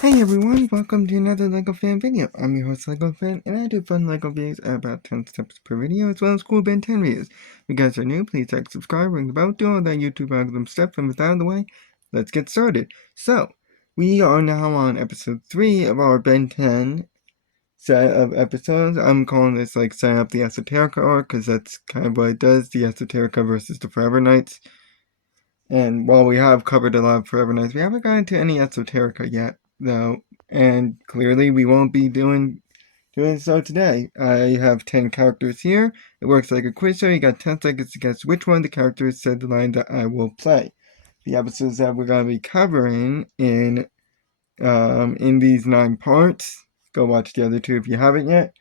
Hey everyone, welcome to another LEGO Fan video. I'm your host LEGO Fan, and I do fun LEGO videos at about 10 steps per video, as well as cool Ben 10 videos. If you guys are new, please like, subscribe, ring the bell, do all that YouTube algorithm stuff, and with that out of the way, let's get started. So, we are now on episode 3 of our Ben 10 set of episodes. I'm calling this like setting up the Esoterica arc, because that's kind of what it does, the Esoterica versus the Forever Knights. And while we have covered a lot of Forever Knights, we haven't gotten to any Esoterica yet, though, and clearly we won't be doing so today. I have 10 characters here. It works like a quiz show. You got 10 seconds to guess which one of the characters said the line that I will play. The episodes that we're going to be covering in these 9 parts, go watch the other 2 if you haven't yet,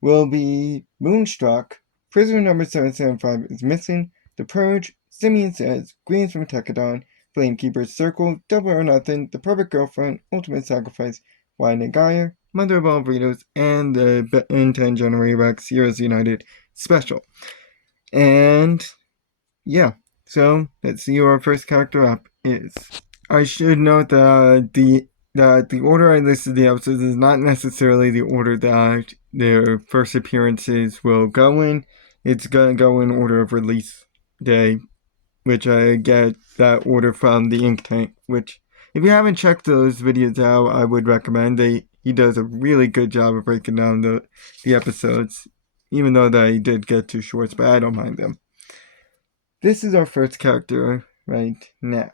will be Moonstruck, Prisoner number 775 is missing, The Purge, Simeon Says, Greens from Tekadon, Flamekeeper's Circle, Double or Nothing, The Perfect Girlfriend, Ultimate Sacrifice, Why Nagire, Mother of All Burritos, and the Ben 10 January Rex Heroes United special. And yeah, so let's see who our first character up is. I should note that the order I listed the episodes is not necessarily the order that their first appearances will go in. It's gonna go in order of release day, which I get that order from the Ink Tank, which if you haven't checked those videos out, I would recommend. He does a really good job of breaking down the episodes, even though they did get too short, but I don't mind them. This is our first character right now.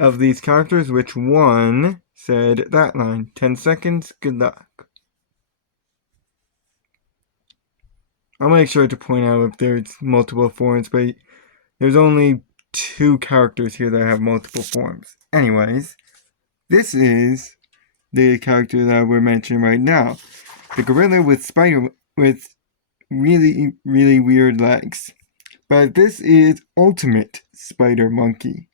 Of these characters, which one said that line? 10 seconds, good luck. I'll make sure to point out if there's multiple forms, but there's only 2 characters here that have multiple forms. Anyways, this is the character that we're mentioning right now. The gorilla with really, really weird legs. But this is Ultimate Spidermonkey.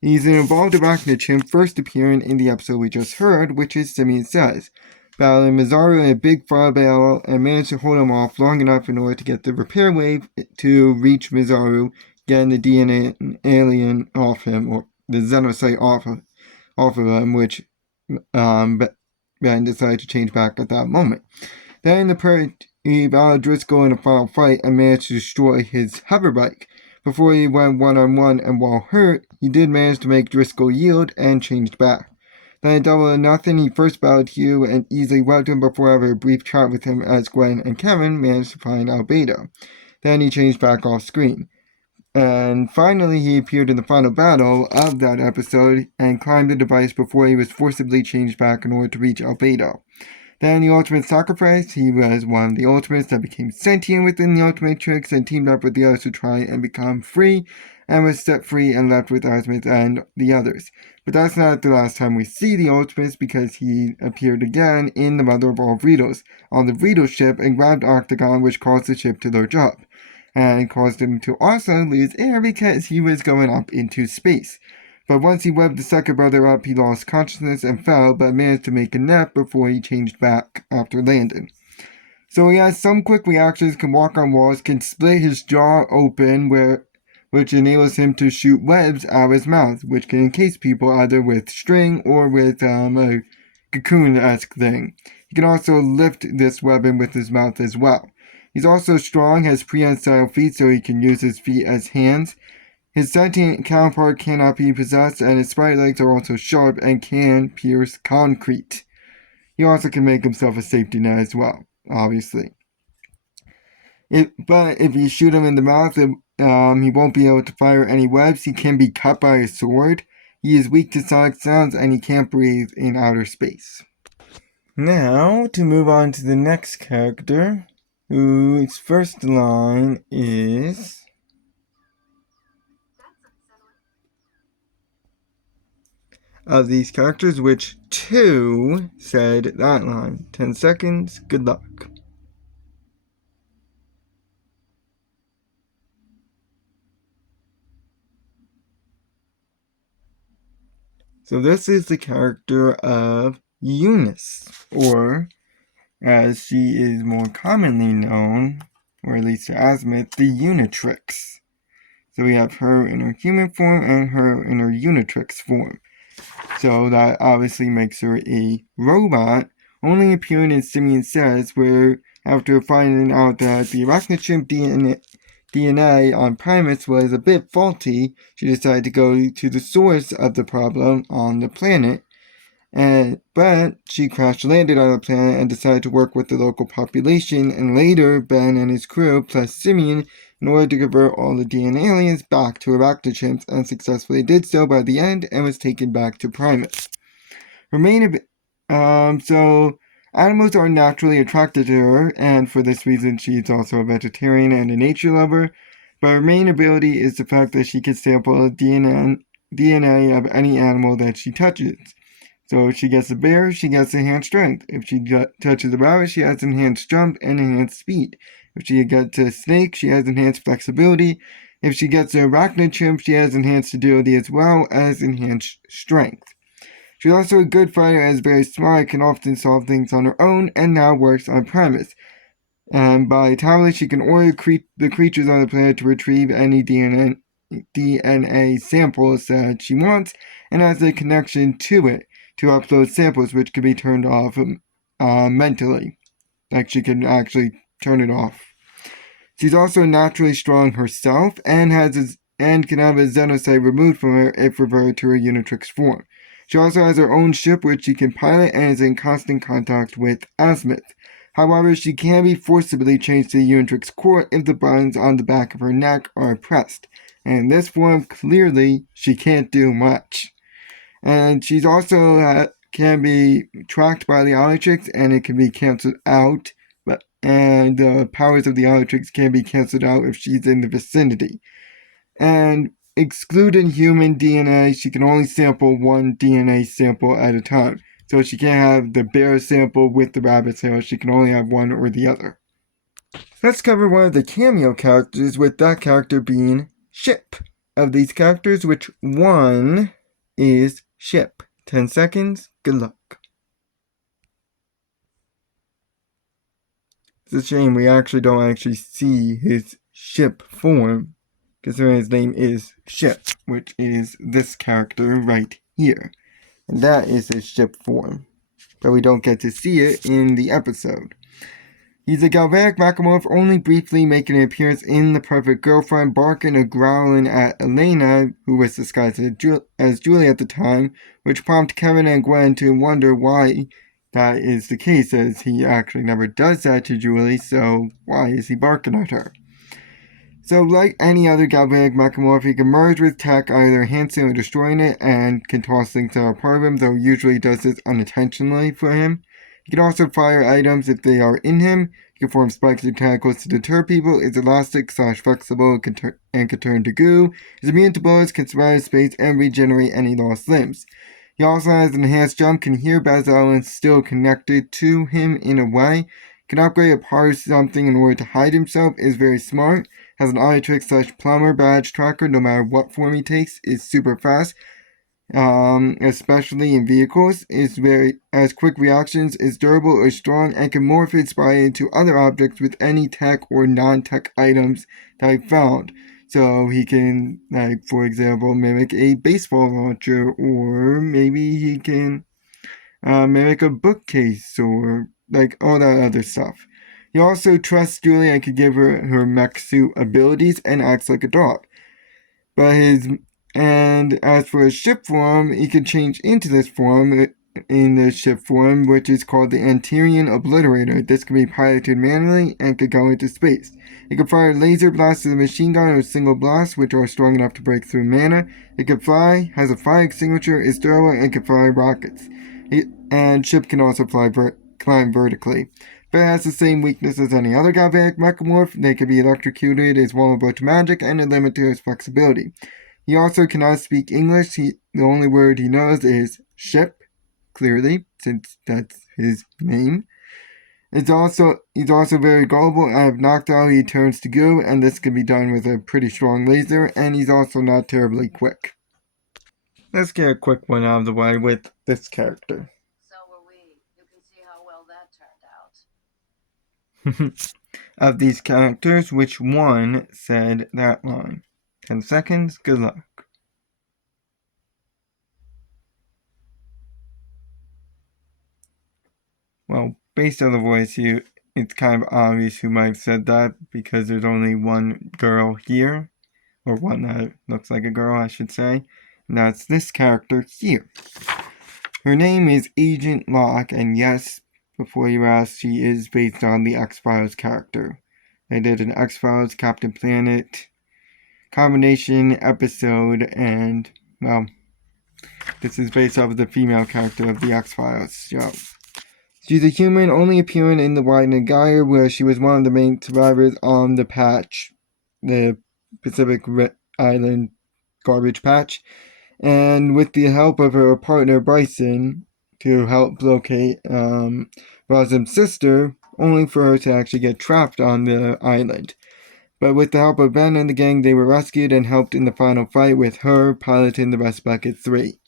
He's an evolved arachnid chimp first appearing in the episode we just heard, which is Simeon Says, battling Mizaru in a big fire battle and managed to hold him off long enough in order to get the repair wave to reach Mizaru, getting the DNA alien off him, or the xenocyte off of him, which Ben decided to change back at that moment. Then he battled Driscoll in a final fight and managed to destroy his hoverbike. Before he went one-on-one and while hurt, he did manage to make Driscoll yield and changed back. Then in Double or Nothing, he first battled Hugh and easily webbed him before having a brief chat with him as Gwen and Kevin managed to find Albedo. Then he changed back off screen. And finally, he appeared in the final battle of that episode and climbed the device before he was forcibly changed back in order to reach Albedo. Then the Ultimate Sacrifice, he was one of the Ultimates that became sentient within the Unitrix and teamed up with the others to try and become free, and was set free and left with Ultimates and the others. But that's not the last time we see the Ultimates, because he appeared again in the Mother of All Burritos on the Burrito ship and grabbed Octagon, which caused the ship to lurch up, and caused him to also lose air because he was going up into space. But once he webbed the second brother up, he lost consciousness and fell, but managed to make a nap before he changed back after landing. So he has some quick reactions, can walk on walls, can split his jaw open, which enables him to shoot webs out of his mouth, which can encase people either with string or with a cocoon-esque thing. He can also lift this weapon with his mouth as well. He's also strong, has prehensile feet so he can use his feet as hands. His sentient counterpart cannot be possessed, and his spider legs are also sharp and can pierce concrete. He also can make himself a safety net as well, obviously. But if you shoot him in the mouth, he won't be able to fire any webs. He can be cut by a sword. He is weak to sonic sounds, and he can't breathe in outer space. Now, to move on to the next character, whose first line is... Of these characters, which 2 said that line. 10 seconds, good luck. So this is the character of Eunice, or as she is more commonly known, or at least to Azimuth, the Unitrix. So we have her in her human form and her in her Unitrix form. So that obviously makes her a robot, only appearing in Simeon Says, where after finding out that the arachnochimp DNA on Primus was a bit faulty, she decided to go to the source of the problem on the planet. But she crash landed on the planet and decided to work with the local population, and later Ben and his crew, plus Simeon, in order to convert all the DNA aliens back to arachnochimps, and successfully did so by the end and was taken back to Primus. Her main so animals are naturally attracted to her, and for this reason she's also a vegetarian and a nature lover, but her main ability is the fact that she can sample DNA of any animal that she touches. So if she gets a bear, she gets enhanced strength. If she touches a rabbit, she has enhanced jump and enhanced speed. If she gets a snake, she has enhanced flexibility. If she gets an arachnochimp, she has enhanced agility as well as enhanced strength. She's also a good fighter and is very smart, can often solve things on her own, and now works on Primus. And by tablet, she can order the creatures on the planet to retrieve any DNA samples that she wants, and has a connection to it to upload samples, which can be turned off mentally. Like, she can actually turn it off. She's also naturally strong herself, and can have a xenocyte removed from her if reverted to her Unitrix form. She also has her own ship which she can pilot and is in constant contact with Azimuth. However, she can be forcibly changed to the Unitrix core if the buttons on the back of her neck are pressed. And in this form, clearly, she can't do much. And she's also can be tracked by the Unitrix, and it can be cancelled out. And the powers of the Unitrix can be cancelled out if she's in the vicinity. And excluding human DNA, she can only sample one DNA sample at a time. So she can't have the bear sample with the rabbit sample. She can only have one or the other. Let's cover one of the cameo characters, with that character being Ship. Of these characters, which one is Ship? 10 seconds. Good luck. It's a shame we actually don't see his ship form, considering his name is Ship, which is this character right here. And that is his ship form. But we don't get to see it in the episode. He's a galvanic macromorph, only briefly making an appearance in The Perfect Girlfriend, barking and growling at Elena, who was disguised as Julie at the time, which prompted Kevin and Gwen to wonder why that is the case, as he actually never does that to Julie, so why is he barking at her? So, like any other galvanic macromorph, he can merge with tech, either enhancing or destroying it, and can toss things that are part of him, though usually does this unintentionally for him. He can also fire items if they are in him. He can form spikes or tentacles to deter people, is elastic/flexible, and can turn to goo, is immune to bullets, can survive space, and regenerate any lost limbs. He also has an enhanced jump, can hear bad elements still connected to him in a way, can upgrade a part of something in order to hide himself, is very smart, has an Unitrix/plumber badge tracker no matter what form he takes, is super fast, especially in vehicles, has quick reactions, is durable or strong, and can morph its body into other objects with any tech or non-tech items that he found. So he can, like, for example, mimic a baseball launcher, or maybe he can mimic a bookcase, or like all that other stuff. He also trusts Julie and can give her mech suit abilities and acts like a dog. And as for his ship form, he can change into this form in the ship form, which is called the Anterion Obliterator. This can be piloted manually and can go into space. It can fire laser blasts with a machine gun or single blast, which are strong enough to break through mana. It can fly, has a fire extinguisher, is durable, and can fire rockets. And ship can also climb vertically. But it has the same weakness as any other galvanic macromorph. They can be electrocuted, is vulnerable to magic, and a limit to his flexibility. He also cannot speak English. The only word he knows is ship, clearly, since that's his name. He's also very gullible, and if knocked out, he turns to goo, and this can be done with a pretty strong laser, and he's also not terribly quick. Let's get a quick one out of the way with this character. So were we. You can see how well that turned out. Of these characters, which one said that line? 10 seconds. Good luck. Well, based on the voice, it's kind of obvious who might have said that because there's only one girl here, or one that looks like a girl, I should say, and that's this character here. Her name is Agent Locke, and yes, before you ask, she is based on the X-Files character. They did an X-Files Captain Planet combination episode, and, well, this is based off of the female character of the X-Files show. She's a human, only appearing in the Widening Gyre, where she was one of the main survivors on the patch, the Pacific Island garbage patch, and with the help of her partner Bryson to help locate Rosam's sister, only for her to actually get trapped on the island. But with the help of Ben and the gang, they were rescued and helped in the final fight, with her piloting the Rest Bucket 3.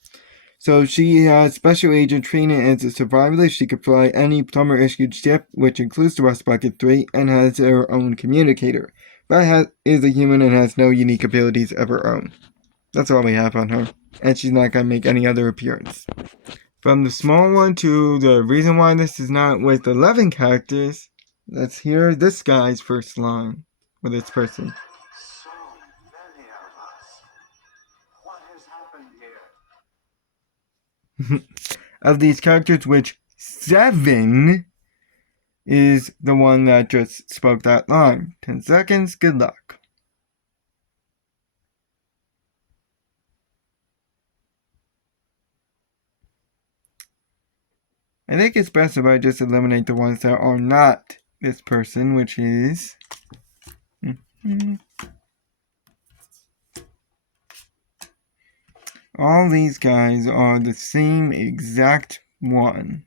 So she has special agent training as a survivalist. She could fly any plumber-issued ship, which includes the Rust Bucket 3, and has her own communicator. But is a human and has no unique abilities of her own. That's all we have on her. And she's not going to make any other appearance. From the small one to the reason why this is not with 11 characters, let's hear this guy's first line for this person. So many of us. What has happened here? Of these characters, which 7 is the one that just spoke that line. 10 seconds, good luck. I think it's best if I just eliminate the ones that are not this person, which is... all these guys are the same exact one.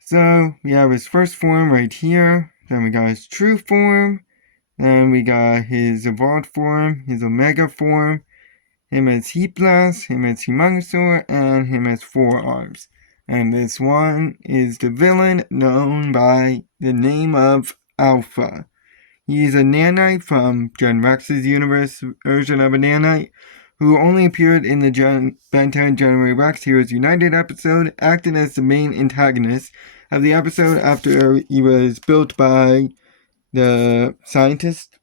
So, we have his first form right here. Then we got his true form. Then we got his evolved form, his omega form, him as Heat Blast, him as Humongousaur, and him as Forearms. And this one is the villain known by the name of Alpha. He's a nanite from Gen Rex's universe version of a nanite who only appeared in the Ben 10 January Rex Heroes United episode, acting as the main antagonist of the episode after he was built by the scientist.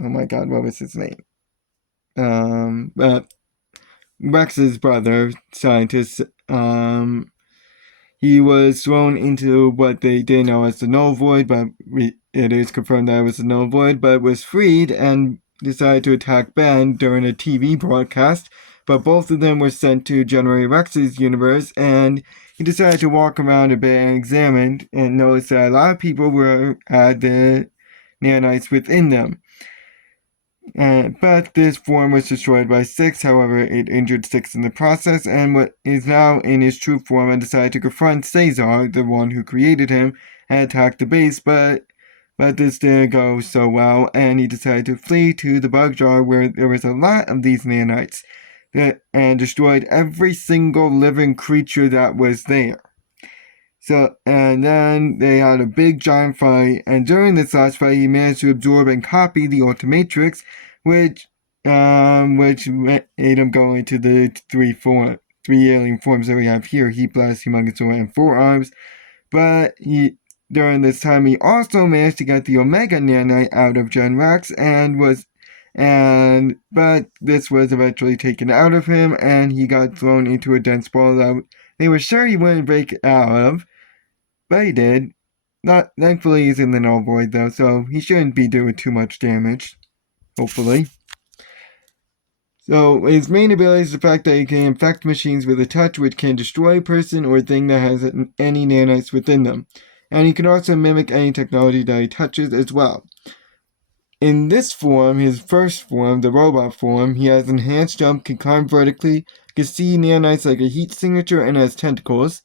Oh my god, what was his name? Rex's brother, scientist. He was thrown into what they didn't know as the Null Void, but it is confirmed that it was the Null Void, but was freed and decided to attack Ben during a TV broadcast. But both of them were sent to January Rex's universe, and he decided to walk around a bit and examine and noticed that a lot of people had the nanites within them. But this form was destroyed by 6, however, it injured 6 in the process, and what is now in his true form and decided to confront Cesar, the one who created him, and attack the base, but this didn't go so well, and he decided to flee to the bug jar where there was a lot of these nanites, and destroyed every single living creature that was there. So, and then they had a big giant fight, and during this last fight, he managed to absorb and copy the Ultimatrix, which made him go into the three alien forms that we have here: Heat Blast, Humongousaur, and Forearms. But during this time, he also managed to get the Omega Nanite out of Gen Rex, but this was eventually taken out of him, and he got thrown into a dense ball that they were sure he wouldn't break out of. But he did. Thankfully, he's in the Null Void, though, so he shouldn't be doing too much damage. Hopefully. So, his main ability is the fact that he can infect machines with a touch, which can destroy a person or thing that has any nanites within them. And he can also mimic any technology that he touches as well. In this form, his first form, the robot form, he has enhanced jump, can climb vertically, can see nanites like a heat signature, and has tentacles.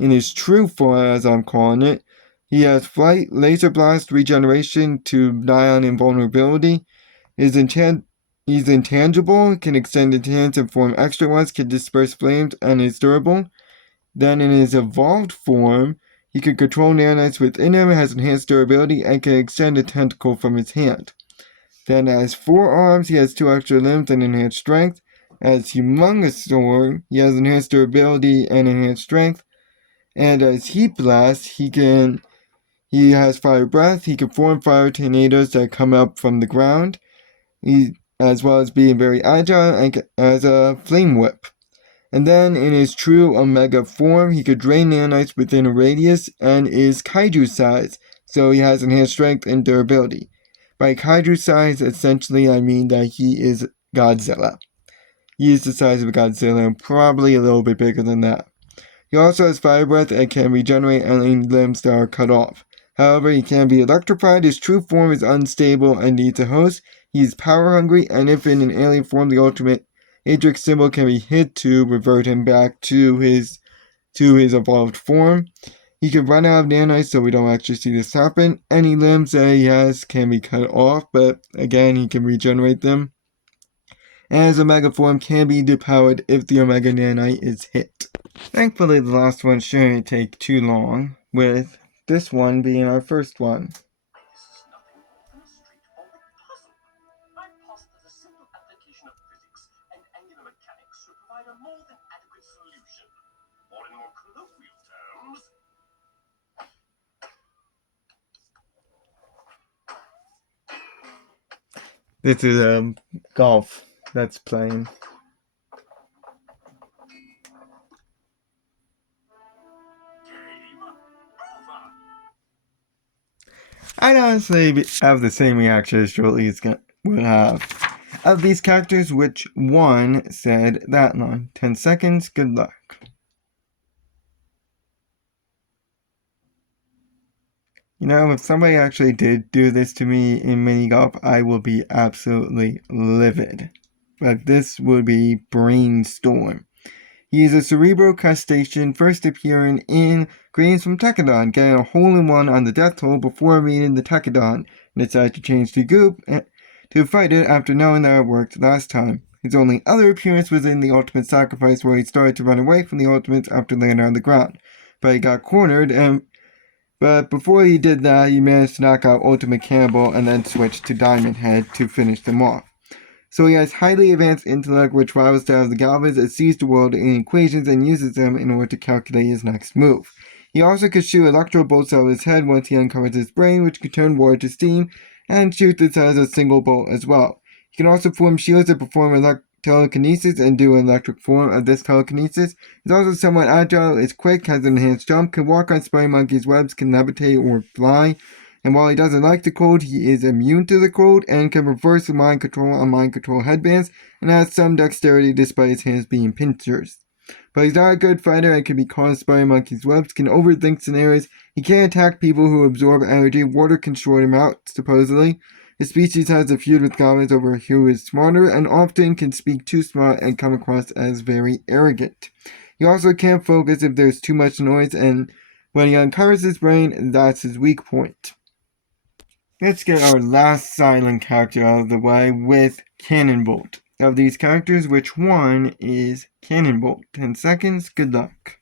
In his true form, as I'm calling it, he has flight, laser blast, regeneration to die on invulnerability. He's intangible, can extend into hands and form extra ones, can disperse flames, and is durable. Then in his evolved form, He can control nanites within him, has enhanced durability, and can extend a tentacle from his hand. Then as 4 arms, he has 2 extra limbs and enhanced strength. As Humongous Storm, he has enhanced durability and enhanced strength. And as Heat Blast, he has fire breath. He can form fire tornadoes that come up from the ground, as well as being very agile and as a flame whip. And then in his true Omega form, he could drain nanites within a radius and is kaiju size, so he has enhanced strength and durability. By kaiju size, essentially I mean that he is Godzilla. He is the size of Godzilla and probably a little bit bigger than that. He also has fire breath and can regenerate any limbs that are cut off. However, he can be electrified. His true form is unstable and needs a host. He is power hungry, and if in an alien form, the ultimate Unitrix symbol can be hit to revert him back to his evolved form. He can run out of nanites, so we don't actually see this happen. Any limbs that he has can be cut off, but again, he can regenerate them. And his Omega form can be depowered if the Omega nanite is hit. Thankfully, the last one shouldn't take too long, with this one being our first one. This is nothing more than a straightforward puzzle. I posit that a simple application of physics and angular mechanics should provide a more than adequate solution. Or in more colloquial terms, This is golf that's playing. game over. I'd honestly have the same reaction as Julie's would have. Of these characters, which one said that line? 10 seconds, good luck. You know, if somebody actually did do this to me in mini golf, I will be absolutely livid. But this would be Brainstorm. He is a cerebral crustacean, first appearing in Greetings from Tekadon, getting a hole-in-one on the death toll before meeting the Tekadon, and decided to change to Goop to fight it after knowing that it worked last time. His only other appearance was in the Ultimate Sacrifice, where he started to run away from the Ultimates after landing on the ground. But he got cornered, but before he did that, he managed to knock out Ultimate Cannonbolt and then switched to Diamond Head to finish them off. So he has highly advanced intellect, which rivals that of the Galvans, and sees the world in equations and uses them in order to calculate his next move. He also could shoot electro bolts out of his head once he uncovers his brain, which can turn water to steam, and shoot this as a single bolt as well. He can also form shields that perform telekinesis and do an electric form of this telekinesis. He's also somewhat agile, is quick, has an enhanced jump, can walk on Spidermonkey's webs, can levitate or fly. And while he doesn't like the cold, he is immune to the cold and can reverse the mind control on mind control headbands and has some dexterity despite his hands being pincers. But he's not a good fighter and can be caught in Spidermonkey's webs, can overthink scenarios, he can't attack people who absorb energy, water can short him out, supposedly. His species has a feud with goblins over who is smarter and often can speak too smart and come across as very arrogant. He also can't focus if there's too much noise, and when he uncovers his brain, that's his weak point. Let's get our last silent character out of the way with Cannonbolt. Of these characters, which one is Cannonbolt? 10 seconds, good luck.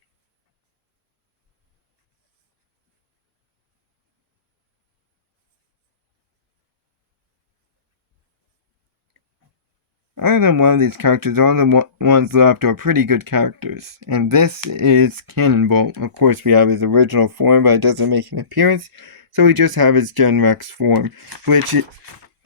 Other than one of these characters, all the ones left are pretty good characters. And this is Cannonbolt. Of course, we have his original form, but it doesn't make an appearance. So we just have his Gen Rex form, which he's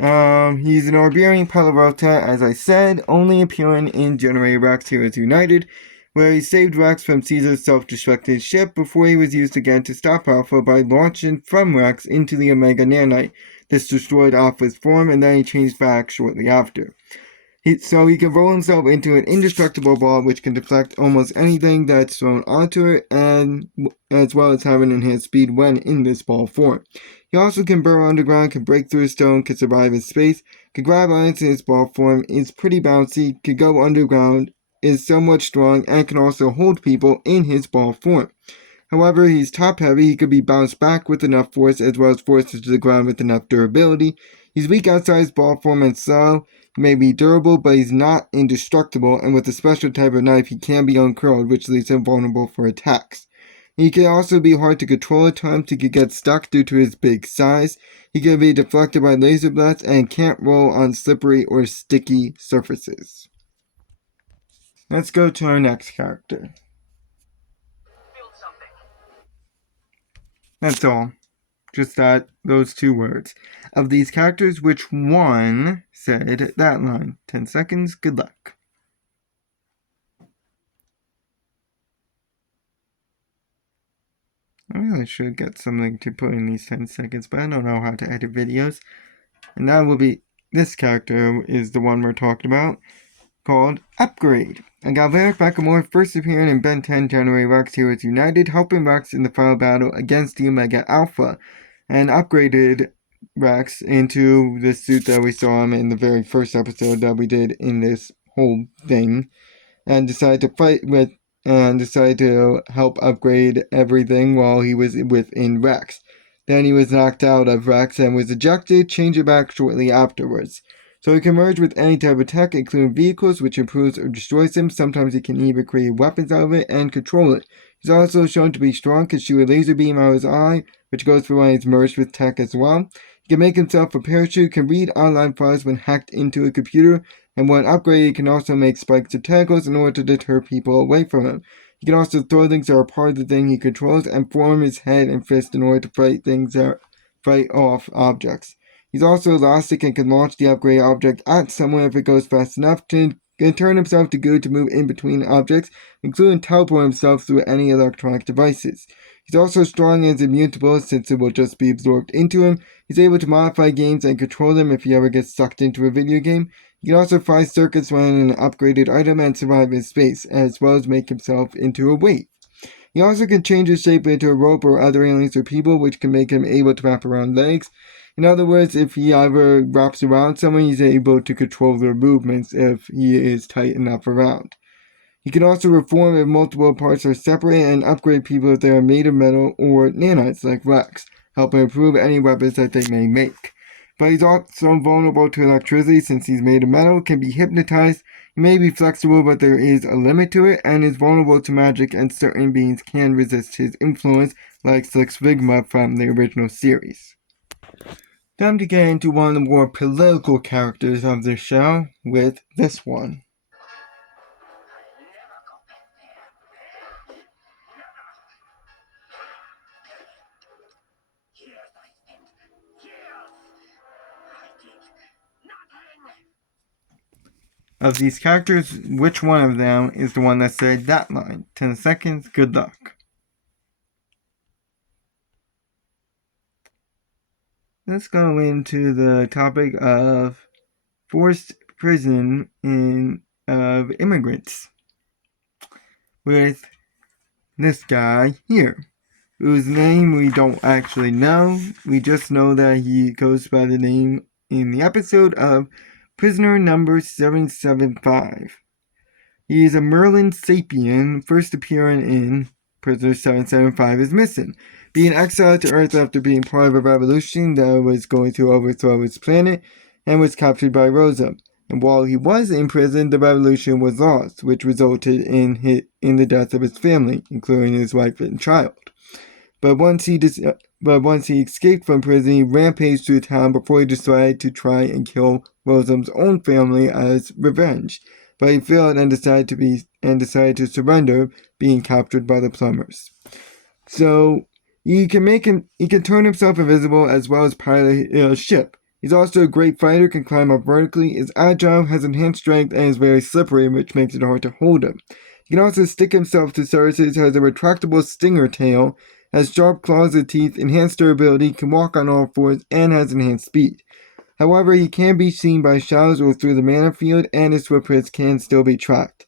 an Orberian Palarota, as I said, only appearing in Generator Rex Heroes United, where he saved Rex from Caesar's self-destructed ship before he was used again to stop Alpha by launching from Rex into the Omega Nanite. This destroyed Alpha's form, and then he changed back shortly after. So he can roll himself into an indestructible ball which can deflect almost anything that's thrown onto it, and as well as having enhanced speed when in this ball form. He also can burrow underground, can break through a stone, can survive in space, can grab items in his ball form, is pretty bouncy, can go underground, is somewhat strong, and can also hold people in his ball form. However, he's top heavy, he could be bounced back with enough force as well as forced to the ground with enough durability. He's weak outside his ball form and slow. He may be durable, but he's not indestructible, and with a special type of knife, he can be uncurled, which leaves him vulnerable for attacks. He can also be hard to control at times. He could get stuck due to his big size. He can be deflected by laser blasts and can't roll on slippery or sticky surfaces. Let's go to our next character. Build something. That's all. Just those 2 words. Of these characters, which one said that line? 10 seconds, good luck. I really should get something to put in these 10 seconds, but I don't know how to edit videos. And that will be, this character is the one we're talking about, called Upgrade. And Galveric Macklemore first appearing in Ben 10 January Rex Heroes United, helping Rex in the final battle against the Omega Alpha, and upgraded Rex into the suit that we saw him in the very first episode that we did in this whole thing, and decided to fight with and decided to help upgrade everything while he was within Rex. Then he was knocked out of Rex and was ejected, changing back shortly afterwards. So he can merge with any type of tech, including vehicles, which improves or destroys them. Sometimes he can even create weapons out of it and control it. He's also shown to be strong, can shoot a laser beam out of his eye, which goes for when he's merged with tech as well. He can make himself a parachute, can read online files when hacked into a computer, and when upgraded, he can also make spikes or tentacles in order to deter people away from him. He can also throw things that are part of the thing he controls and form his head and fist in order to fight off objects. He's also elastic and can launch the upgraded object at someone if it goes fast enough. Can turn himself to goo to move in between objects, including teleport himself through any electronic devices. He's also strong and is immune to bullets since it will just be absorbed into him. He's able to modify games and control them if he ever gets sucked into a video game. He can also fly circuits when an upgraded item and survive in space, as well as make himself into a weight. He also can change his shape into a rope or other aliens or people, which can make him able to wrap around legs. In other words, if he ever wraps around someone, he's able to control their movements if he is tight enough around. He can also reform if multiple parts are separated and upgrade people if they are made of metal or nanites like Rex, helping improve any weapons that they may make. But he's also vulnerable to electricity since he's made of metal, can be hypnotized, he may be flexible but there is a limit to it, and is vulnerable to magic and certain beings can resist his influence like Six Figma from the original series. Time to get into one of the more political characters of the show with this one. Of these characters, which one of them is the one that said that line? 10 seconds, good luck. Let's go into the topic of forced prison of immigrants with this guy here, whose name we don't actually know. We just know that he goes by the name in the episode of Prisoner number 775. He is a Merlin Sapien, first appearing in Prisoner 775 is Missing, being exiled to Earth after being part of a revolution that was going to overthrow his planet, and was captured by Rosa. And while he was in prison, the revolution was lost, which resulted in the death of his family, including his wife and child. But once he escaped from prison, he rampaged through town before he decided to try and kill Rosam's own family as revenge. But he failed and decided to surrender, being captured by the plumbers. So he can turn himself invisible as well as pilot a ship. He's also a great fighter, can climb up vertically, is agile, has enhanced strength, and is very slippery, which makes it hard to hold him. He can also stick himself to surfaces, has a retractable stinger tail, has sharp claws and teeth, enhanced durability, can walk on all fours, and has enhanced speed. However, he can be seen by shadows or through the mana field, and his footprints can still be tracked.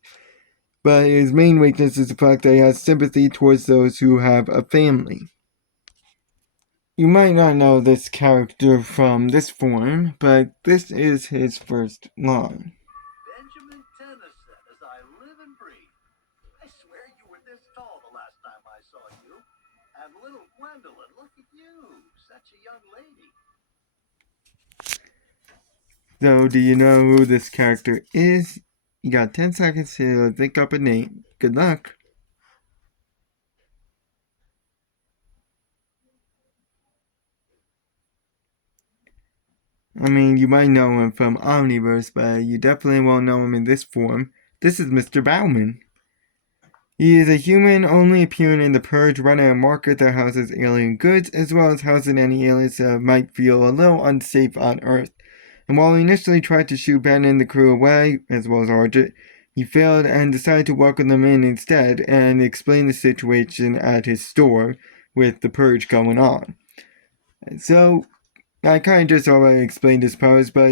But his main weakness is the fact that he has sympathy towards those who have a family. You might not know this character from this form, but this is his first line. Benjamin Tennyson, as I live and breathe. I swear you were this tall the last time I saw you. And little Gwendolyn, look at you. Such a young lady. So, do you know who this character is? You got 10 seconds to think up a name. Good luck. I mean, you might know him from Omniverse, but you definitely won't know him in this form. This is Mr. Bauman. He is a human only appearing in the Purge, running a market that houses alien goods, as well as housing any aliens that might feel a little unsafe on Earth. And while he initially tried to shoo Ben and the crew away, as well as Argent, he failed and decided to welcome them in instead and explain the situation at his store with the Purge going on. So, I kind of just already explained his powers, but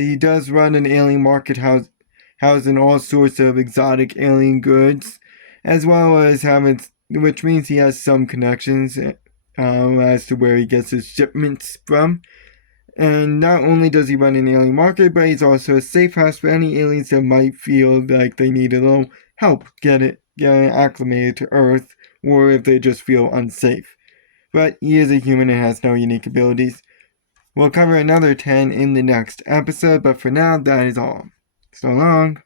he does run an alien market housing all sorts of exotic alien goods, as well as which means he has some connections as to where he gets his shipments from. And not only does he run an alien market, but he's also a safe house for any aliens that might feel like they need a little help getting acclimated to Earth, or if they just feel unsafe. But he is a human and has no unique abilities. We'll cover another 10 in the next episode, but for now, that is all. So long.